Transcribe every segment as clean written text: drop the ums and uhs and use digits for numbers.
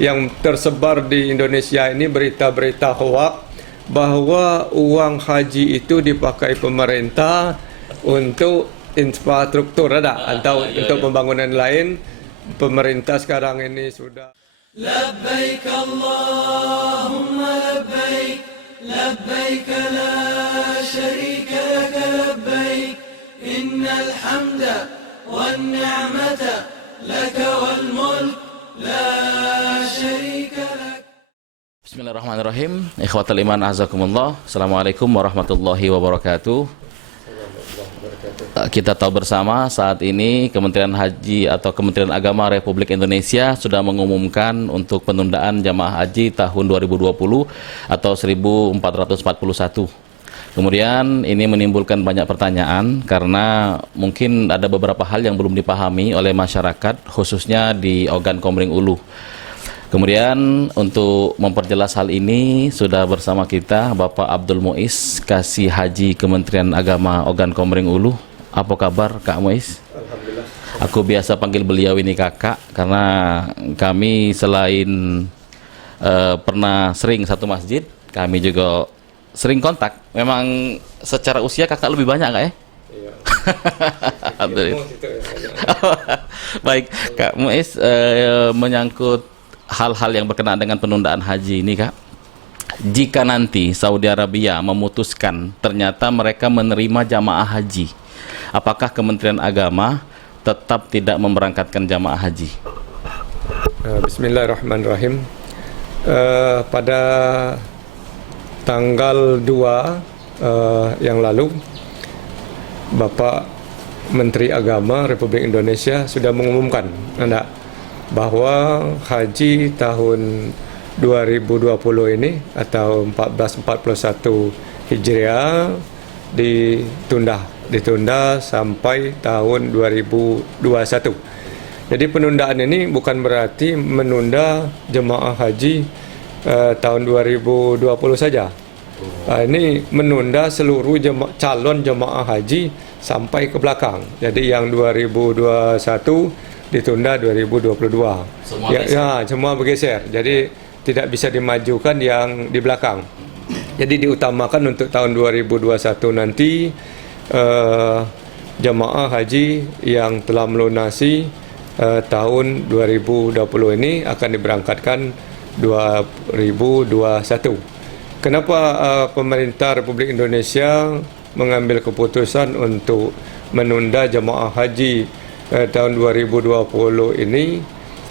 yang tersebar di Indonesia ini berita-berita hoak bahwa uang haji itu dipakai pemerintah untuk infrastruktur atau untuk pembangunan lain. Pemerintah sekarang ini sudah Labbaik Allahumma labbaik labbaik la syarika laka labbaik innal hamda wan ni'mata laka wal mulk la syarika lak. Bismillahirrahmanirrahim. Ikhwatal iman azakumullah. Assalamualaikum warahmatullahi wabarakatuh. Kita tahu bersama saat ini Kementerian Haji atau Kementerian Agama Republik Indonesia sudah mengumumkan untuk penundaan jamaah haji tahun 2020 atau 1441. Kemudian ini menimbulkan banyak pertanyaan karena mungkin ada beberapa hal yang belum dipahami oleh masyarakat khususnya di Ogan Komering Ulu. Kemudian untuk memperjelas hal ini sudah bersama kita Bapak Abdul Muiz, Kasih Haji Kementerian Agama Ogan Komering Ulu. Apa kabar Kak Muiz? Alhamdulillah. Aku biasa panggil beliau ini kakak karena kami selain pernah sering satu masjid, kami juga sering kontak. Memang secara usia kakak lebih banyak Kak ya? Iya. Alhamdulillah. Baik Kak Muiz, menyangkut hal-hal yang berkenaan dengan penundaan haji ini Kak, jika nanti Saudi Arabia memutuskan ternyata mereka menerima jamaah haji, apakah Kementerian Agama tetap tidak memberangkatkan jamaah haji? Bismillahirrahmanirrahim. Pada tanggal 2 yang lalu, Bapak Menteri Agama Republik Indonesia sudah mengumumkan bahwa haji tahun 2020 ini atau 1441 Hijriah ditunda sampai tahun 2021. Jadi penundaan ini bukan berarti menunda jemaah haji tahun 2020 saja. Ini menunda seluruh calon jemaah haji sampai ke belakang. Jadi yang 2021 ditunda 2022. Semua bergeser. Jadi tidak bisa dimajukan yang di belakang. Jadi diutamakan untuk tahun 2021 nanti jemaah haji yang telah melunasi tahun 2020 ini akan diberangkatkan 2021. Kenapa pemerintah Republik Indonesia mengambil keputusan untuk menunda jemaah haji tahun 2020 ini?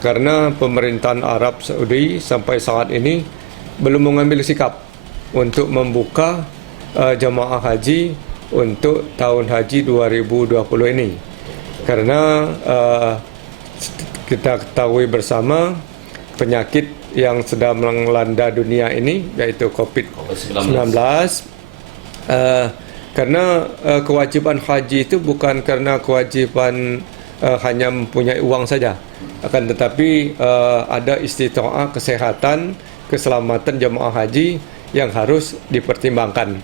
Karena pemerintahan Arab Saudi sampai saat ini belum mengambil sikap untuk membuka jemaah haji untuk tahun haji 2020 ini. Karena kita ketahui bersama penyakit yang sedang melanda dunia ini, yaitu COVID-19. Karena kewajiban haji itu bukan karena kewajiban hanya mempunyai uang saja, akan tetapi ada istita'ah kesehatan, keselamatan jemaah haji yang harus dipertimbangkan.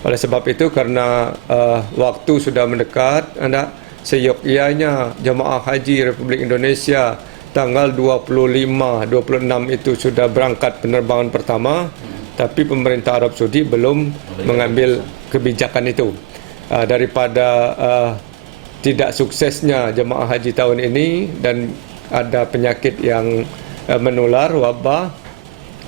Oleh sebab itu, karena waktu sudah mendekat, seyogyanya jemaah haji Republik Indonesia tanggal 25, 26 itu sudah berangkat penerbangan pertama, tapi pemerintah Arab Saudi belum mengambil kebijakan itu. Daripada tidak suksesnya jemaah haji tahun ini dan ada penyakit yang menular, wabah,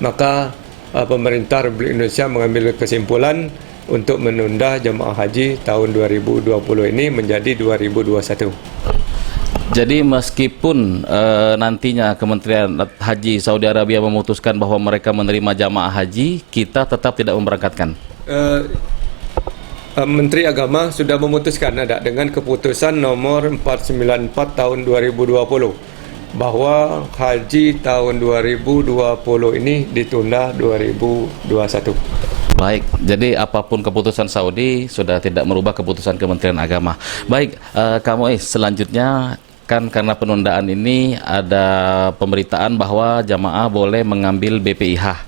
maka pemerintah Republik Indonesia mengambil kesimpulan untuk menunda jemaah haji tahun 2020 ini menjadi 2021. Jadi meskipun nantinya Kementerian Haji Saudi Arabia memutuskan bahwa mereka menerima jamaah haji, kita tetap tidak memberangkatkan. Menteri Agama sudah memutuskan dengan keputusan nomor 494 tahun 2020 bahwa haji tahun 2020 ini ditunda 2021. Baik, jadi apapun keputusan Saudi sudah tidak merubah keputusan Kementerian Agama. Baik, kamu selanjutnya kan karena penundaan ini ada pemberitaan bahwa jamaah boleh mengambil BPIH,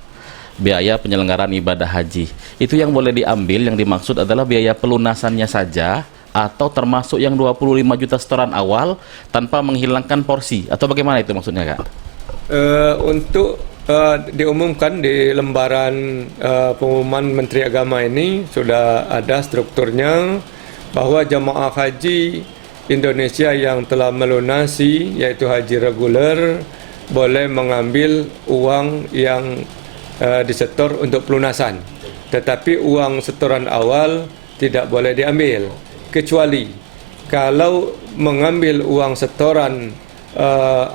biaya penyelenggaraan ibadah haji. Itu yang boleh diambil, yang dimaksud adalah biaya pelunasannya saja atau termasuk yang 25 juta setoran awal tanpa menghilangkan porsi, atau bagaimana itu maksudnya Kak? Untuk diumumkan di lembaran pengumuman Menteri Agama ini sudah ada strukturnya bahwa jemaah haji Indonesia yang telah melunasi yaitu haji reguler boleh mengambil uang yang disetor untuk pelunasan. Tetapi uang setoran awal tidak boleh diambil kecuali kalau mengambil uang setoran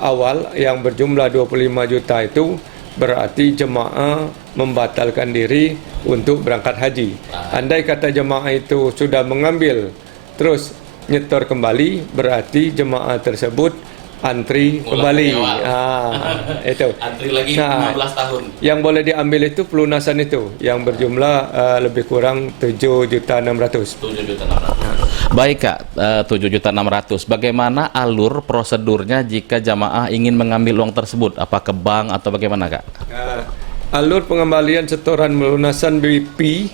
awal yang berjumlah 25 juta itu berarti jemaah membatalkan diri untuk berangkat haji. Andai kata jemaah itu sudah mengambil terus nyetor kembali, berarti jemaah tersebut antri kembali. Itu. Antri lagi 15 tahun. Yang boleh diambil itu pelunasan itu yang berjumlah lebih kurang 7.600.000. 7.600.000. Baik Kak, 7.600.000. Bagaimana alur prosedurnya jika jamaah ingin mengambil uang tersebut? Apa ke bank atau bagaimana Kak? Alur pengembalian setoran pelunasan BP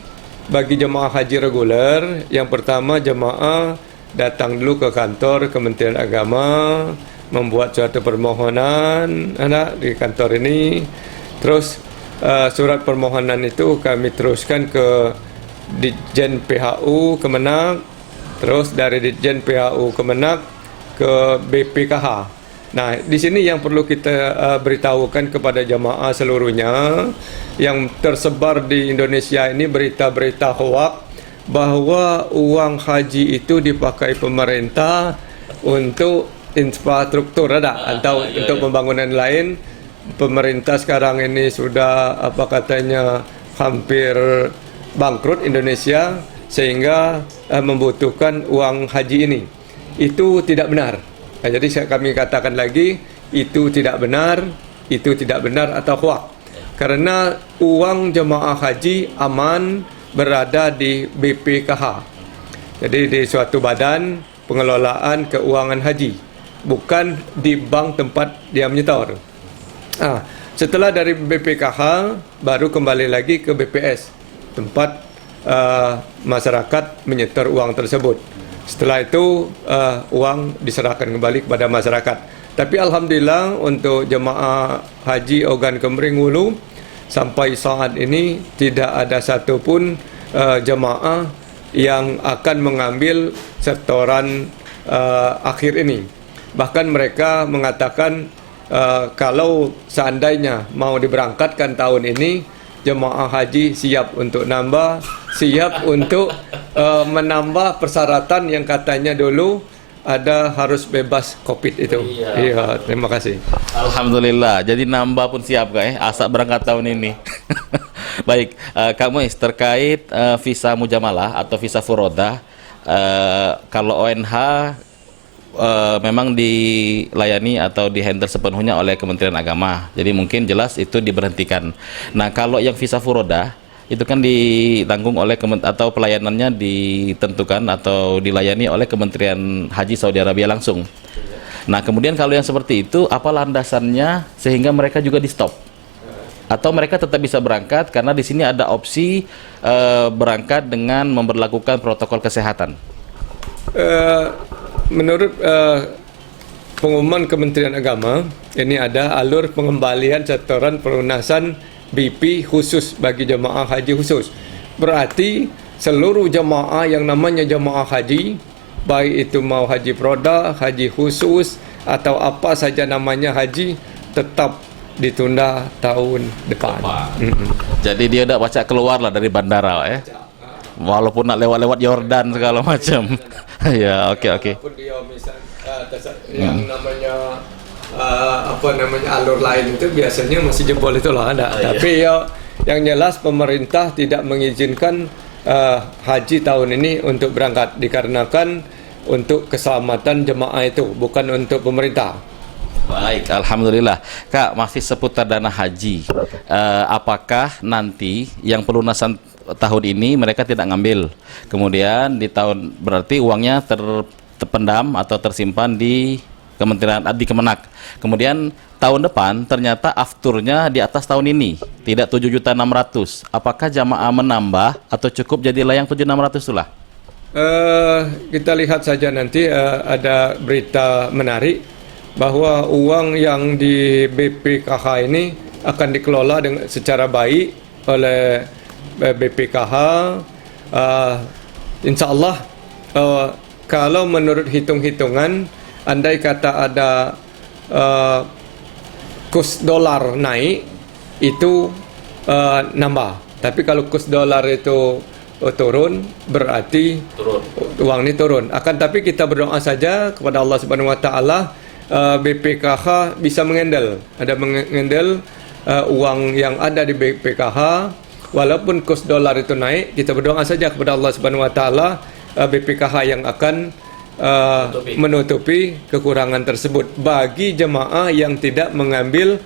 bagi jemaah haji reguler, yang pertama jemaah datang dulu ke kantor Kementerian Agama, membuat suatu permohonan di kantor ini. Terus surat permohonan itu kami teruskan ke Ditjen PHU Kemenak, terus dari Ditjen PHU Kemenak ke BPKH. Nah, di sini yang perlu kita beritahukan kepada jamaah seluruhnya yang tersebar di Indonesia ini berita-berita hoak bahwa uang haji itu dipakai pemerintah untuk infrastruktur atau untuk pembangunan lain. Pemerintah sekarang ini sudah katanya hampir bangkrut Indonesia sehingga membutuhkan uang haji ini. Itu tidak benar. Nah, jadi kami katakan lagi itu tidak benar atau hoak. Karena uang jemaah haji aman berada di BPKH. Jadi di suatu badan pengelolaan keuangan haji, bukan di bank tempat dia menyetor. Setelah dari BPKH baru kembali lagi ke BPS tempat masyarakat menyetor uang tersebut. Setelah itu uang diserahkan kembali kepada masyarakat. Tapi alhamdulillah untuk jemaah haji Ogan Kemering Hulu sampai saat ini tidak ada satupun jemaah yang akan mengambil setoran akhir ini. Bahkan mereka mengatakan kalau seandainya mau diberangkatkan tahun ini, jemaah haji siap untuk siap untuk menambah persyaratan yang katanya dulu ada harus bebas COVID itu. Iya, terima kasih. Alhamdulillah, jadi nambah pun siap Kak asal berangkat tahun ini. Baik, Kak Muiz, terkait visa mujamalah atau visa furodah, kalau ONH memang dilayani atau dihandle sepenuhnya oleh Kementerian Agama, jadi mungkin jelas itu diberhentikan. Nah, kalau yang visa furodah itu kan ditanggung oleh atau pelayanannya ditentukan atau dilayani oleh Kementerian Haji Saudi Arabia langsung. Nah, kemudian kalau yang seperti itu, apa landasannya sehingga mereka juga di stop? Atau mereka tetap bisa berangkat karena di sini ada opsi berangkat dengan memberlakukan protokol kesehatan? Menurut pengumuman Kementerian Agama, ini ada alur pengembalian setoran pelunasan BP khusus bagi jemaah haji khusus. Berarti seluruh jemaah yang namanya jemaah haji, baik itu mau haji proda, haji khusus atau apa saja namanya haji, tetap ditunda tahun depan. Jadi dia udah baca keluar lah dari bandara ya. Walaupun nak lewat-lewat Yordan segala macam. Ya, oke. Walaupun dia misalnya yang namanya alur lain itu biasanya masih jebol itulah ada. Tapi yang jelas pemerintah tidak mengizinkan haji tahun ini untuk berangkat dikarenakan untuk keselamatan jemaah itu, bukan untuk pemerintah. Baik, alhamdulillah. Kak, masih seputar dana haji. Apakah nanti yang pelunasan tahun ini mereka tidak ngambil, kemudian di tahun berarti uangnya terpendam atau tersimpan di Kementerian di Kemenak. Kemudian tahun depan ternyata afturnya di atas tahun ini, tidak 7.600.000. Apakah jamaah menambah atau cukup jadilah yang 7.600 itulah? Kita lihat saja nanti ada berita menarik bahwa uang yang di BPKH ini akan dikelola secara baik oleh BPKH. Insya Allah, kalau menurut hitung-hitungan, andai kata ada kurs dolar naik, itu nambah. Tapi kalau kurs dolar itu turun, berarti uang ini turun. Akan tapi kita berdoa saja kepada Allah Subhanahu Wa Taala, BPKH bisa mengendal, uang yang ada di BPKH. Walaupun kurs dolar itu naik, kita berdoa saja kepada Allah Subhanahu Wa Taala, BPKH yang akan menutupi kekurangan tersebut bagi jemaah yang tidak mengambil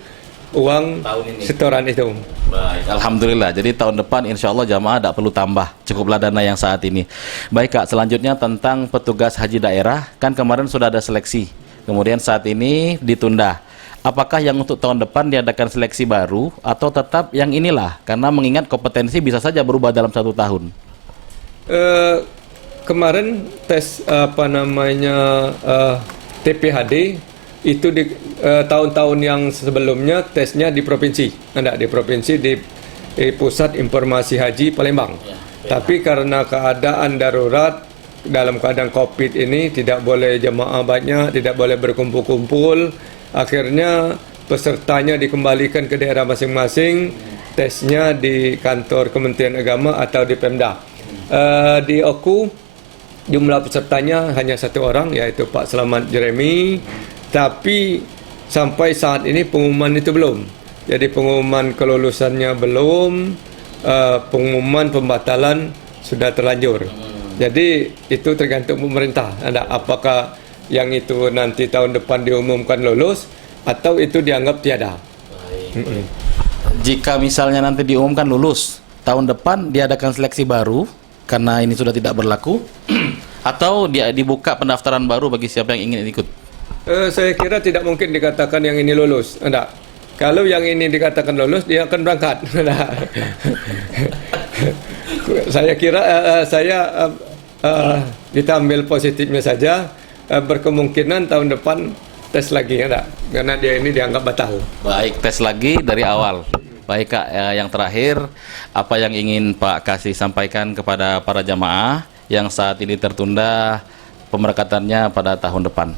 uang setoran itu. Baik, alhamdulillah. Jadi tahun depan insya Allah jamaah tidak perlu tambah, cukuplah dana yang saat ini. Baik Kak, selanjutnya tentang petugas haji daerah, kan kemarin sudah ada seleksi, kemudian saat ini ditunda. Apakah yang untuk tahun depan diadakan seleksi baru atau tetap yang inilah? Karena mengingat kompetensi bisa saja berubah dalam 1 tahun. Kemarin tes TPHD itu di tahun-tahun yang sebelumnya tesnya di provinsi, di provinsi di Pusat Informasi Haji Palembang. Tapi karena keadaan darurat dalam keadaan COVID ini, tidak boleh jemaah banyak, tidak boleh berkumpul-kumpul, akhirnya pesertanya dikembalikan ke daerah masing-masing, tesnya di kantor Kementerian Agama atau di Pemda. Di Oku jumlah pesertanya hanya 1 orang, yaitu Pak Selamat Jeremy. Tapi sampai saat ini pengumuman itu belum. Jadi pengumuman kelulusannya belum, pengumuman pembatalan sudah terlanjur. Jadi itu tergantung pemerintah. Apakah yang itu nanti tahun depan diumumkan lulus atau itu dianggap tiada. Jika misalnya nanti diumumkan lulus, tahun depan diadakan seleksi baru karena ini sudah tidak berlaku, atau dia dibuka pendaftaran baru bagi siapa yang ingin ikut? Saya kira tidak mungkin dikatakan yang ini lulus. Kalau yang ini dikatakan lulus, dia akan berangkat. Saya kira kita ambil positifnya saja. Berkemungkinan tahun depan tes lagi, karena dia ini dianggap batal. Baik, tes lagi dari awal. Baik Kak, yang terakhir, apa yang ingin Pak kasih sampaikan kepada para jamaah yang saat ini tertunda pemberangkatannya pada tahun depan?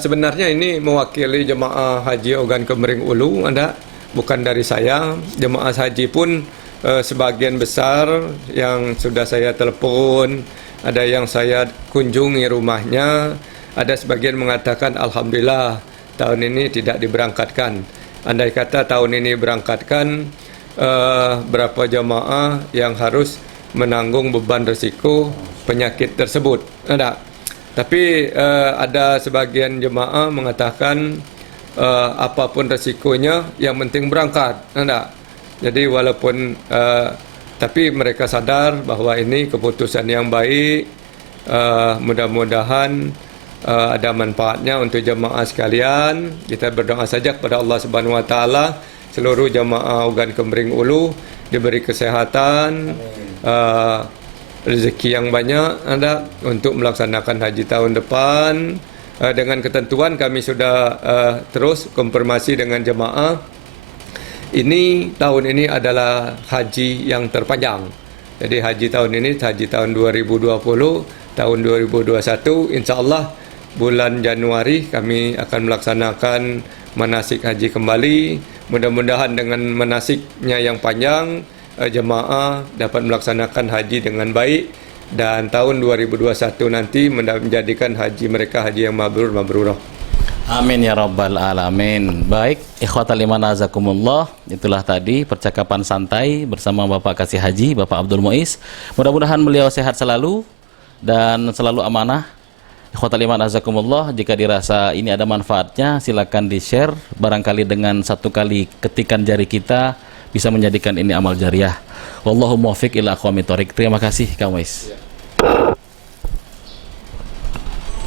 Sebenarnya ini mewakili jemaah haji Ogan Kemering Ulu, bukan dari saya. Jemaah haji pun sebagian besar yang sudah saya telepon, ada yang saya kunjungi rumahnya, ada sebagian mengatakan alhamdulillah tahun ini tidak diberangkatkan. Andai kata tahun ini berangkatkan, berapa jemaah yang harus menanggung beban risiko penyakit tersebut? Tapi ada sebagian jemaah mengatakan apapun resikonya, yang penting berangkat. Jadi walaupun tapi mereka sadar bahwa ini keputusan yang baik. Mudah-mudahan ada manfaatnya untuk jemaah sekalian. Kita berdoa saja kepada Allah Subhanahu Wa Taala, seluruh jemaah Ogan Kemering Ulu diberi kesehatan, rezeki yang banyak untuk melaksanakan haji tahun depan. Dengan ketentuan kami sudah terus konfirmasi dengan jemaah. Tahun ini adalah haji yang terpanjang. Jadi haji tahun ini, haji tahun 2020, tahun 2021, insya Allah bulan Januari kami akan melaksanakan manasik haji kembali. Mudah-mudahan dengan manasiknya yang panjang, jemaah dapat melaksanakan haji dengan baik, dan tahun 2021 nanti menjadikan haji mereka haji yang mabrurah. Amin ya rabbal alamin. Baik, ikhwatal iman azakumullah, itulah tadi percakapan santai bersama Bapak Kasih Haji, Bapak Abdul Muiz. Mudah-mudahan beliau sehat selalu dan selalu amanah. Ikhwatal iman azakumullah, jika dirasa ini ada manfaatnya, silakan di-share. Barangkali dengan 1 kali ketikan jari kita bisa menjadikan ini amal jariah. Wallahu muwaffiq ila aqwamit thoriq. Terima kasih Kang Muiz.